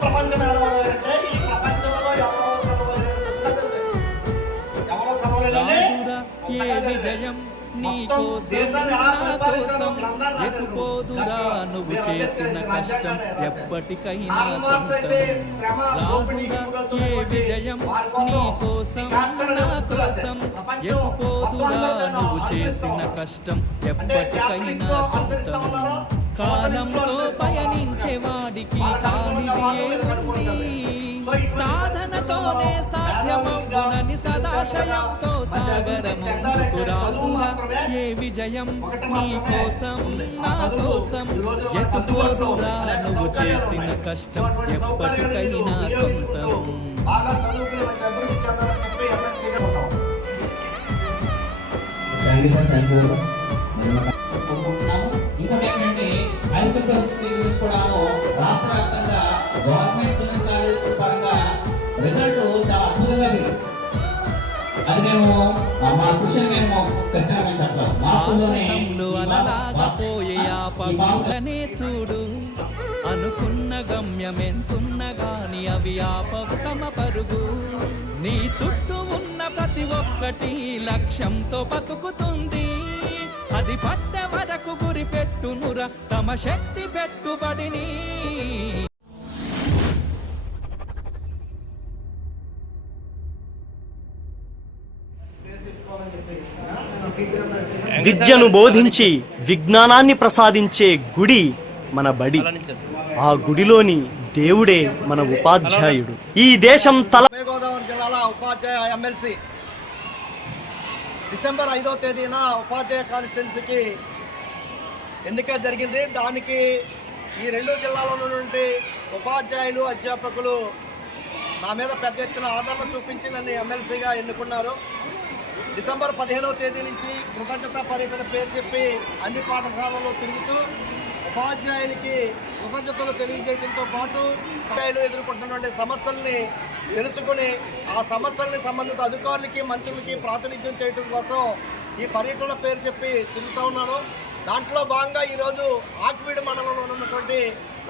ప్రపంచం ఎదవాలంటే ఈ ప్రపంచంలో ఎవరో ఇది. ఎవరో దాంట్లో నువ్వు చేసిన కష్టం. ఎప్పటికైనా సొంతం రాదురా ఏ విజయం నీ కోసం నా? కోసం నువ్వు చేసిన కష్టం ఎప్పటికైనా సొంతం కాలంలో కాలంతో పయనించే వాడికి కానిది సాధనతోనే సాధ్యమవునని సదాశయంతో సాగరముకు ఏ విజయం? నీ కోసం నా కోసం ఎత్తుకోదురా నువ్వు చేసిన కష్టం ఎప్పటికైనా సొంతం బాగా చదువుకుని చెప్పి thank you sir thank you high school గురించి కూడాను రాష్ట్ర వ్యాప్తంగా గవర్నమెంట్ కాలేజ్ పరంగా రిజల్ట్ చాలా అద్భుతంగా అది మేము మా కృషిని మేము ఖచ్చితంగా మేము చెప్పగలం. చూడు. అనుకున్న గమ్యం ఎంతున్న గాని అవి ఆపవు తమ పరుగు. నీ చుట్టూ ఉన్న ప్రతి ఒక్కటి లక్ష్యంతో బతుకుతుంది. అది పడ్డ వరకు గురి పెట్టునురా తమ శక్తి పెట్టుబడిని విద్యను బోధించి విజ్ఞానాన్ని ప్రసాదించే గుడి మన బడి. ఆ గుడిలోని దేవుడే మన ఉపాధ్యాయుడు. ఈ దేశం తల గోదావరి జిల్లాల ఉపాధ్యాయ ఎమ్మెల్సీ డిసెంబర్ ఐదవ తేదీన ఉపాధ్యాయ కాన్స్టిట్యున్సీకి ఎన్నిక జరిగింది. దానికి ఈ రెండు జిల్లాల నుండి ఉపాధ్యాయులు అధ్యాపకులు నా మీద పెద్ద ఎత్తున ఆదరణ చూపించి నన్ను ఎమ్మెల్సీగా ఎన్నుకున్నారు. డిసెంబర్ పదిహేనవ తేదీ నుంచి కృతజ్ఞత పర్యటన పేరు చెప్పి అన్ని పాఠశాలలో తిరుగుతూ ఉపాధ్యాయులకి కృతజ్ఞతలు తెలియజేయడంతో పాటు ఉపాధ్యాయులు ఎదుర్కొంటున్నటువంటి సమస్యల్ని తెలుసుకుని ఆ సమస్యల్ని సంబంధిత అధికారులకి మంత్రులకి ప్రాతినిధ్యం చేయడం కోసం ఈ పర్యటన పేరు చెప్పి తిరుగుతూ ఉన్నాను. దాంట్లో భాగంగా ఈరోజు ఆక్వీడ్ మండలంలో ఉన్నటువంటి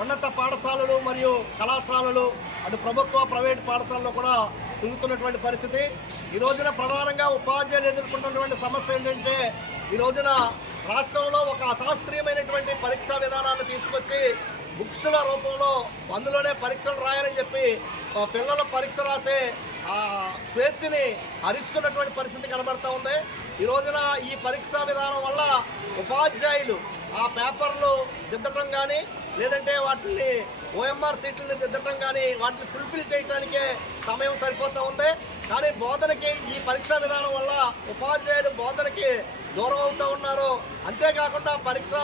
ఉన్నత పాఠశాలలు మరియు కళాశాలలు అటు ప్రభుత్వ ప్రైవేట్ పాఠశాలలో కూడా తిరుగుతున్నటువంటి పరిస్థితి. ఈ రోజున ప్రధానంగా ఉపాధ్యాయులు ఎదుర్కొంటున్నటువంటి సమస్య ఏంటంటే ఈ రోజున రాష్ట్రంలో ఒక అశాస్త్రీయమైనటువంటి పరీక్షా విధానాన్ని తీసుకొచ్చి బుక్స్ల రూపంలో అందులోనే పరీక్షలు రాయాలని చెప్పి పిల్లల పరీక్ష రాసే స్వేచ్ఛని హరిస్తున్నటువంటి పరిస్థితి కనబడతా ఉంది. ఈ రోజున ఈ పరీక్షా విధానం వల్ల ఉపాధ్యాయులు ఆ పేపర్లు దిద్దటం కానీ లేదంటే వాటిని ఓఎంఆర్ సీట్లను దిద్దటం కానీ వాటిని ఫుల్ఫిల్ చేయడానికే సమయం సరిపోతూ ఉంది. కానీ బోధనకి ఈ పరీక్షా విధానం వల్ల ఉపాధ్యాయులు బోధనకి దూరం అవుతూ ఉన్నారు అంతేకాకుండా పరీక్ష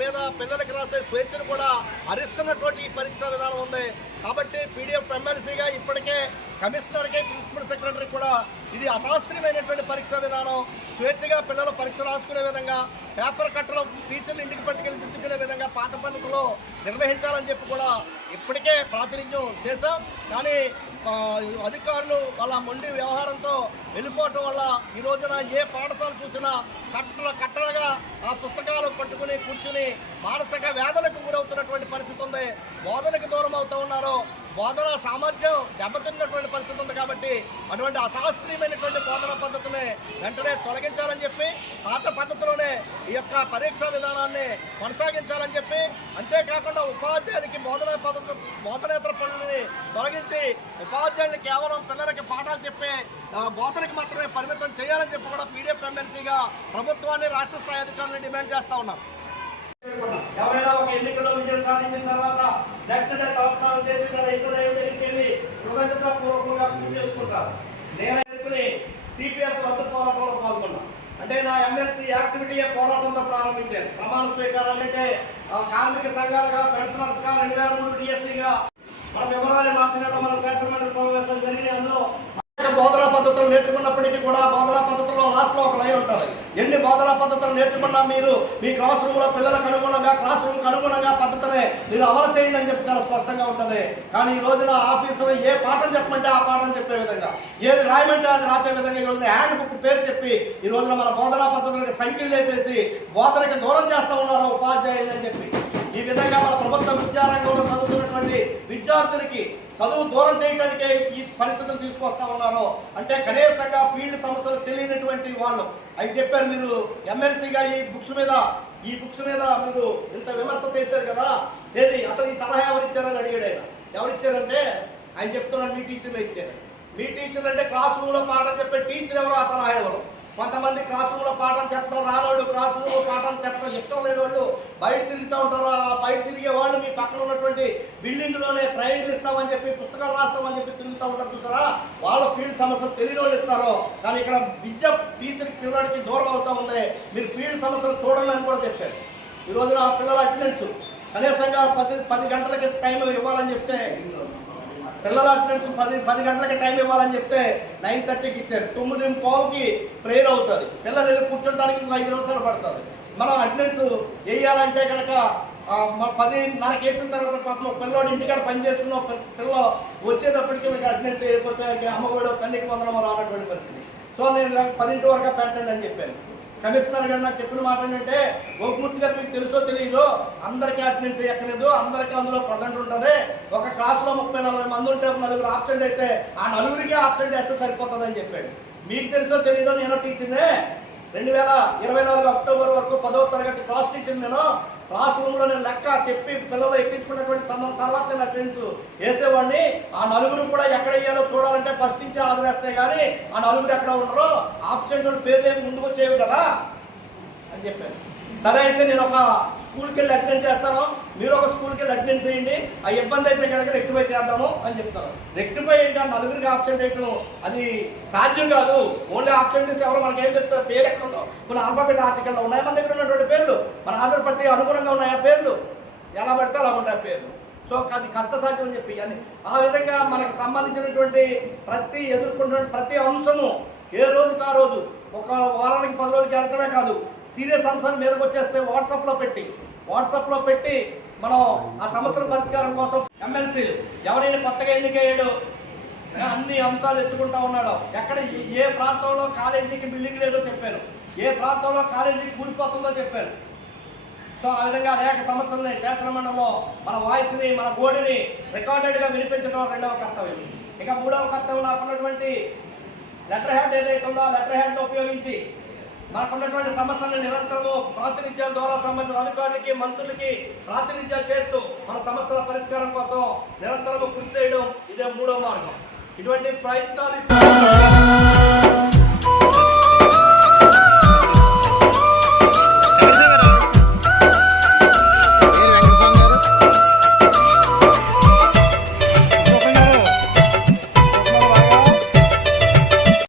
మీద పిల్లలకి రాసే స్వేచ్ఛను కూడా హరిస్తున్నటువంటి ఈ పరీక్షా విధానం ఉంది. కాబట్టి పీడిఎఫ్ ఎమ్మెల్సీగా ఇప్పటికే కమిషనర్కి ప్రిన్సిపల్ సెక్రటరీ కూడా ఇది అశాస్త్రీయమైనటువంటి పరీక్షా విధానం. స్వేచ్ఛగా పిల్లలు పరీక్ష రాసుకునే విధంగా పేపర్ కట్టలు టీచర్లు ఇంటికి పట్టుకెళ్ళి దిద్దుకునే విధంగా పాత పద్ధతిలో నిర్వహించాలని చెప్పి కూడా ఇప్పటికే ప్రాతినిధ్యం చేశాం. కానీ అధికారులు వాళ్ళ మొండి వ్యవహారంతో వెళ్ళిపోవటం వల్ల ఈ రోజున ఏ పాఠశాల చూసినా కట్టల కట్టలుగా ఆ పుస్తకాలు పట్టుకుని కూర్చుని మానసిక వేదనకు గురవుతున్నటువంటి పరిస్థితి ఉంది. బోధనకు దూరం అవుతూ ఉన్నారు. బోధన సామర్థ్యం దెబ్బతిన్నటువంటి పరిస్థితి ఉంది కాబట్టి అటువంటి అశాస్త్రీయమైనటువంటి బోధన పద్ధతిని వెంటనే తొలగించాలని చెప్పి పాత ఈ యొక్క పరీక్షా విధానాన్ని కొనసాగించాలని చెప్పి అంతేకాకుండా ఉపాధ్యాయులకి బోధన పద్ధతి బోధనేతర పనులని తొలగించి ఉపాధ్యాయులు కేవలం పిల్లలకి పాఠాలు చెప్పే బోధనకి మాత్రమే పరిమితం చేయాలని చెప్పి కూడా పీడిఎఫ్ ఎమ్మెల్సీగా ప్రభుత్వాన్ని రాష్ట్ర స్థాయి అధికారులను డిమాండ్ చేస్తా ఉన్నాం ఎవరైనా ఒక ఎన్నికల్లో విజయం సాధించిన తర్వాత నెక్స్ట్ డే తలస్నానం చేసి తన ఇష్టదైవం వెళ్ళి కృతజ్ఞత పూర్వకంగా పూజ చేసుకుంటారు అంటే నా ఎమ్మెల్సీ యాక్టివిటీ పోరాటంతో ప్రారంభించాను ప్రమాణ స్వీకారాలు అంటే కార్మిక సంఘాలుగా పెన్షనర్స్గా రెండు వేల మూడు డిఎస్సీగా మన ఫిబ్రవరి మార్చి నెల మన శాసనమండలి సమావేశం జరిగిన అందులో బోధనా పద్ధతులు నేర్చుకున్నప్పటికీ కూడా బోధనా పద్ధతుల్లో లాస్ట్లో ఒక లైన్ ఉంటుంది. ఎన్ని బోధనా పద్ధతులు నేర్చుకున్నా మీరు మీ క్లాస్ రూమ్లో పిల్లలకు అనుగుణంగా క్లాస్ రూమ్ అనుగుణంగా పద్ధతిని మీరు అమలు చేయండి అని చెప్పి చాలా స్పష్టంగా ఉంటుంది. కానీ ఈ రోజున ఆఫీసులో ఏ పాఠం చెప్పమంటే ఆ పాఠం చెప్పే ఏది రాయమంటే అది రాసే విధంగా ఈరోజు హ్యాండ్ బుక్ పేరు చెప్పి ఈ రోజున మన బోధనా పద్ధతులకు సంఖ్యలు వేసేసి బోధనకి దూరం చేస్తూ ఉన్నారు ఉపాధ్యాయులు అని చెప్పి. ఈ విధంగా మన ప్రభుత్వ విద్యారంగంలో చదువుతున్నటువంటి విద్యార్థులకి చదువు దూరం చేయడానికే ఈ పరిస్థితులు తీసుకొస్తా ఉన్నారు. అంటే కనీసంగా ఫీల్డ్ సమస్యలు తెలియనటువంటి వాళ్ళు. అని చెప్పారు మీరు ఎమ్మెల్సీగా ఈ బుక్స్ మీద ఈ బుక్స్ మీద మీరు ఇంత విమర్శ చేశారు కదా. ఏది? అసలు ఈ సలహా ఎవరు ఇచ్చారని అడిగాడు ఆయన. ఎవరు ఇచ్చారంటే ఆయన చెప్తున్నాడు మీ టీచర్లు ఇచ్చారు. మీ టీచర్లు అంటే క్లాస్ రూమ్లో పాఠం చెప్పే టీచర్ ఎవరు? అసలు ఎవరు? కొంతమంది క్లాస్ రూమ్లో పాఠం చెప్పడం రానోడు క్లాస్ రూమ్లో పాఠం చెప్పడం ఇష్టం లేని వాళ్ళు బయట తిరుగుతూ ఉంటారు. బయట తిరిగే వాళ్ళు మీ పక్కన ఉన్నటువంటి బిల్డింగ్లోనే ట్రైన్లు ఇస్తామని చెప్పి పుస్తకాలు రాస్తామని చెప్పి తిరుగుతూ ఉంటారు చూసారా? వాళ్ళ ఫీల్డ్ సమస్యలు తెలియని వాళ్ళు ఇస్తారు. కానీ ఇక్కడ విద్య టీచర్ పిల్లడికి దూరం అవుతూ ఉంది. మీరు ఫీల్డ్ సమస్యలు చూడండి అని కూడా చెప్పారు. ఈరోజు ఆ పిల్లల అటెండెన్స్ కనీసంగా పది పది గంటలకి టైం ఇవ్వాలని చెప్తే పిల్లల అటెండెన్స్ పది పది గంటలకి టైం ఇవ్వాలని చెప్తే నైన్ థర్టీకి ఇచ్చారు. తొమ్మిది పావుకి ప్రేయర్ అవుతుంది. పిల్లలు వెళ్ళి కూర్చోడానికి ఐదు నిమిషాలు పడుతుంది. మనం అటెండెన్స్ వేయాలంటే కనుక మా పది పదిన్నరకి వేసిన తర్వాత పాపం పిల్లవాడు ఇంటికాడ పని చేస్తున్న పిల్ల వచ్చేటప్పటికి మీకు అటెండెన్స్ వేయకపోతే అమ్మ కూడా తల్లికి వందనమో రానటువంటి పరిస్థితి. సో నేను ఇలా పదింటి వరకు పెంచండి అని చెప్పాను. కమిషనర్ గారు నాకు చెప్పిన మాట ఏంటంటే గోకుమూర్తి గారు మీకు తెలుసో తెలియదు అందరికీ అటెండెన్స్ ఎక్కలేదు అందరికీ అందులో ప్రజెంట్ ఉంటుంది. ఒక క్లాస్లో ముప్పై నలభై మంది ఉంటే నలుగురు ఆబ్సెంట్ అయితే ఆ నలుగురికి ఆబ్సెంట్ వేస్తే సరిపోతుందని చెప్పాడు. మీకు తెలుసో తెలియదో నేను టీచర్నే రెండు వేల ఇరవై నాలుగు అక్టోబర్ వరకు పదవ తరగతి క్లాస్ టీచర్ నేను క్లాస్ రూమ్లో నేను లెక్క చెప్పి పిల్లలు ఎక్కించుకున్నటువంటి సమయం తర్వాత నేను ఫ్రెండ్స్ వేసేవాడిని ఆ నలుగురు కూడా ఎక్కడ వేయాలో చూడాలంటే ఫస్ట్ నుంచి ఆదరేస్తే కానీ ఆ నలుగురు ఎక్కడ ఉండరో ఆప్షన్ పేర్లు ఏమి ముందుకు వచ్చేవి కదా అని చెప్పాను సరే అయితే నేను ఒక స్కూల్కి వెళ్ళి అటెండ్ చేస్తాను. మీరు ఒక స్కూల్కి వెళ్ళి అటెండ్ చేయండి. ఆ ఇబ్బంది అయితే కనుక రెక్టిఫై చేద్దాము అని చెప్తాను రెక్టిఫై ఏంటి ఆ నలుగురికి ఆప్షన్ చేయటం అది సాధ్యం కాదు. ఓన్లీ ఆప్షన్ ఎవరో మనకి ఏం చెప్తారు పేరు ఎక్కడ ఉందో కొన్ని ఆల్ఫాబెట్ ఆర్టికల్లో ఉన్నాయి? మన దగ్గర ఉన్నటువంటి పేర్లు. మన ఆధార్ పట్టి అనుగుణంగా ఉన్నాయా పేర్లు? ఎలా పడితే అలా ఉంటాయి పేర్లు. సో అది కష్టసాధ్యం అని చెప్పి అని ఆ విధంగా మనకు సంబంధించినటువంటి ప్రతి ఎదుర్కొంటున్న ప్రతి అంశము ఏ రోజుకి ఆ రోజు? ఒక వారానికి పది రోజులకి వెళ్ళటమే కాదు. సీరియస్ అంశాలు మీదకి వచ్చేస్తే వాట్సాప్లో పెట్టి వాట్సాప్లో పెట్టి మనం ఆ సమస్యల పరిష్కారం కోసం ఎమ్మెల్సీలు ఎవరైనా కొత్తగా ఎన్నికయ్యాడు అన్ని అంశాలు ఎత్తుకుంటా ఉన్నాడు. ఎక్కడ ఏ- ప్రాంతంలో కాలేజీకి బిల్డింగ్ లేదో చెప్పాను. ఏ ప్రాంతంలో కాలేజీ కూలిపోతుందో చెప్పాను. సో ఆ విధంగా అనేక సమస్యల్ని శాసనమండలిలో మన వాయిస్ని మన గోడిని రికార్డెడ్గా వినిపించడం రెండవ కర్తవ్యం. ఇక మూడవ కర్తవ్యం నాకున్నటువంటి లెటర్ హ్యాడ్ ఏదైతే ఉందో ఆ లెటర్ హ్యాండ్ ఉపయోగించి మనకున్నటువంటి సమస్యలను నిరంతరము ప్రాతినిధ్యాల ద్వారా సంబంధిత అధికారులకి మంత్రులకి ప్రాతినిధ్యం చేస్తూ మన సమస్యల పరిష్కారం కోసం నిరంతరము కృషి చేయడం ఇదే మూడో మార్గం. ఇటువంటి ప్రయత్నాలు